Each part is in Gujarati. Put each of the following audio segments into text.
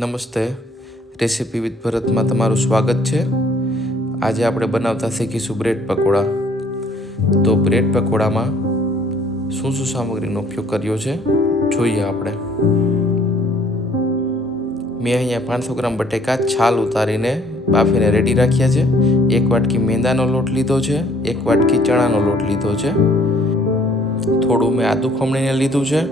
નમસ્તે, રેસીપી વિથ ભરતમાં તમારું સ્વાગત છે। આજે આપણે બનાવતા શીખીશું બ્રેડ પકોડા। તો બ્રેડ પકોડામાં શું સામગ્રીનો ઉપયોગ કર્યો છે જોઈએ આપણે। મેં અહીંયા 500 ગ્રામ બટેકા છાલ ઉતારીને બાફીને રેડી રાખ્યા છે। 1 વાટકી મેંદાનો લોટ લીધો છે, 1 વાટકી ચણાનો લોટ લીધો છે, થોડું મેં આદુ ખમણીને લીધું છે।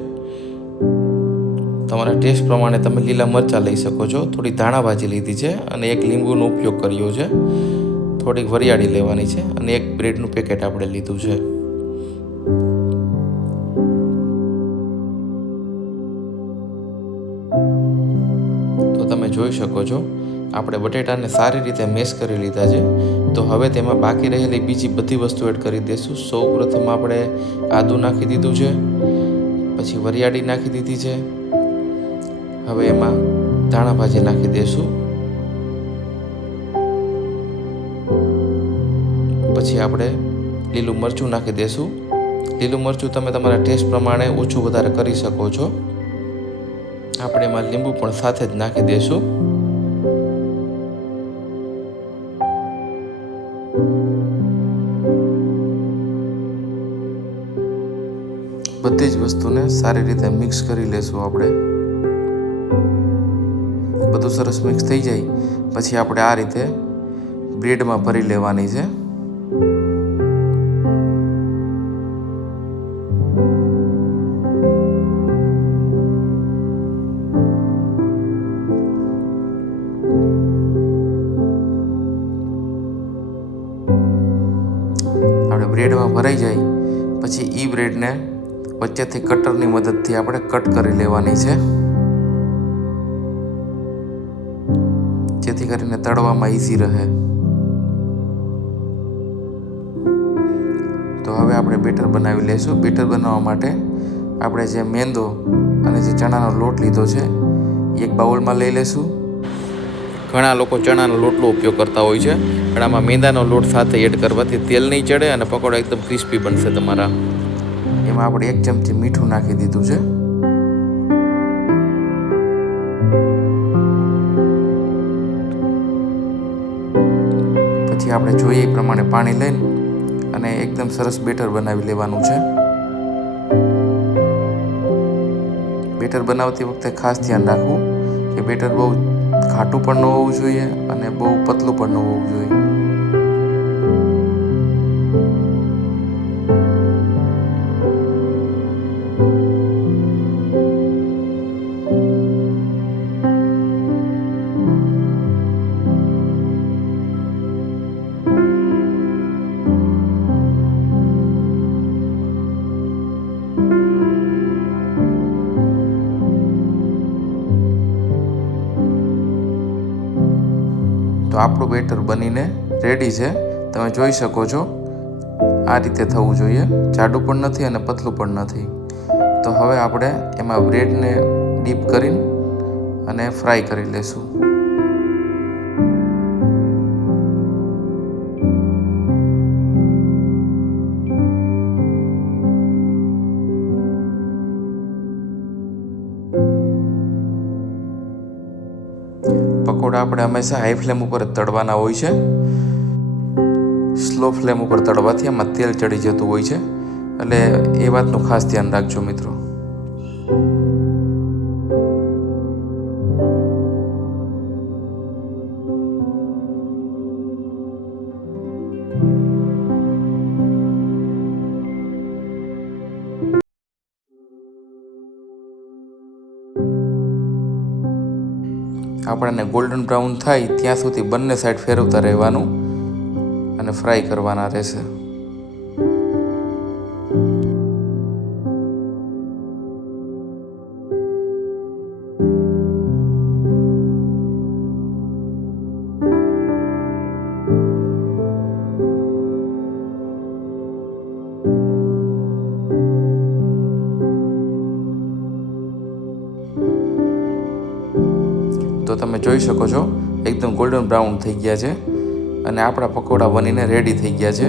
તમારા ટેસ્ટ પ્રમાણે તમે લીલા મરચાં લઈ શકો છો। થોડી ધાણા ભાજી લીધી છે અને 1 લીંબુનો ઉપયોગ કર્યો છે। થોડીક વરિયાળી લેવાની છે અને 1 બ્રેડનું પેકેટ આપણે લીધું છે। તો તમે જોઈ શકો છો આપણે બટેટાને સારી રીતે મેશ કરી લીધા છે। તો હવે તેમાં બાકી રહેલી બીજી બધી વસ્તુ એડ કરી દઈશું। સૌપ્રથમ આપણે આદુ નાખી દીધું છે, પછી વરિયાળી નાખી દીધી છે। હવે એમાં ધાણા ભાજી નાખી દઈશું, પછી આપણે લીલું મરચું નાખી દઈશું। લીલું મરચું તમે તમારા ટેસ્ટ પ્રમાણે ઓછું વધારે કરી શકો છો। આપણે એમાં લીંબુ પણ સાથે જ નાખી દઈશું। બધી જ વસ્તુને સારી રીતે મિક્સ કરી લેશું આપણે। બધું સરસ મિક્સ થઈ જાય પછી આપણે આ રીતે બ્રેડમાં ભરી લેવાની છે। આપણે બ્રેડમાં ભરાઈ જાય પછી એ બ્રેડને વચ્ચેથી કટરની મદદથી આપણે કટ કરી લેવાની છે, જેથી કરીને તળવામાં ઈઝી રહે। તો હવે આપણે બેટર બનાવી લઈશું। બેટર બનાવવા માટે આપણે જે મેંદો અને જે ચણાનો લોટ લીધો છે એ એક બાઉલમાં લઈ લઈશું। ઘણા લોકો ચણાનો લોટનો ઉપયોગ કરતા હોય છે, પણ આમાં મેંદાનો લોટ સાથે એડ કરવાથી તેલ નહીં ચડે અને પકોડા એકદમ ક્રિસ્પી બનશે તમારા। એમાં આપણે 1 ચમચી મીઠું નાખી દીધું છે, પછી આપણે જોઈએ એ પ્રમાણે પાણી લઈને અને એકદમ સરસ બેટર બનાવી લેવાનું છે। બેટર બનાવતી વખતે ખાસ ધ્યાન રાખવું કે બેટર બહુ ઘાટું પણ ન હોવું જોઈએ અને બહુ પતલું પણ ન હોવું જોઈએ। તો આપણું બેટર બનીને રેડી છે। તમે જોઈ શકો છો આ રીતે થવું જોઈએ, જાડું પણ નથી અને પતલું પણ નથી। તો હવે આપણે એમાં બ્રેડને ડીપ કરીને અને ફ્રાય કરી લેશું। પકોડા આપણે હંમેશા હાઈ ફ્લેમ ઉપર જ તળવાના હોય છે। સ્લો ફ્લેમ ઉપર તળવાથી એમાં તેલ ચડી જતું હોય છે, એટલે એ વાતનું ખાસ ધ્યાન રાખજો મિત્રો। આપણને ગોલ્ડન બ્રાઉન થાય ત્યાં સુધી બંને સાઈડ ફેરવતા રહેવાનું અને ફ્રાય કરવાના રહેશે। તો તમે જોઈ શકો છો એકદમ ગોલ્ડન બ્રાઉન થઈ ગયા છે અને આપણા પકોડા બનીને રેડી થઈ ગયા છે।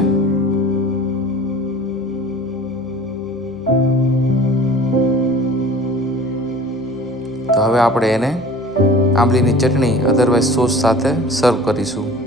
તો હવે આપણે એને આંબલીની ચટણી અધરવાઇઝ સોસ સાથે સર્વ કરીશું.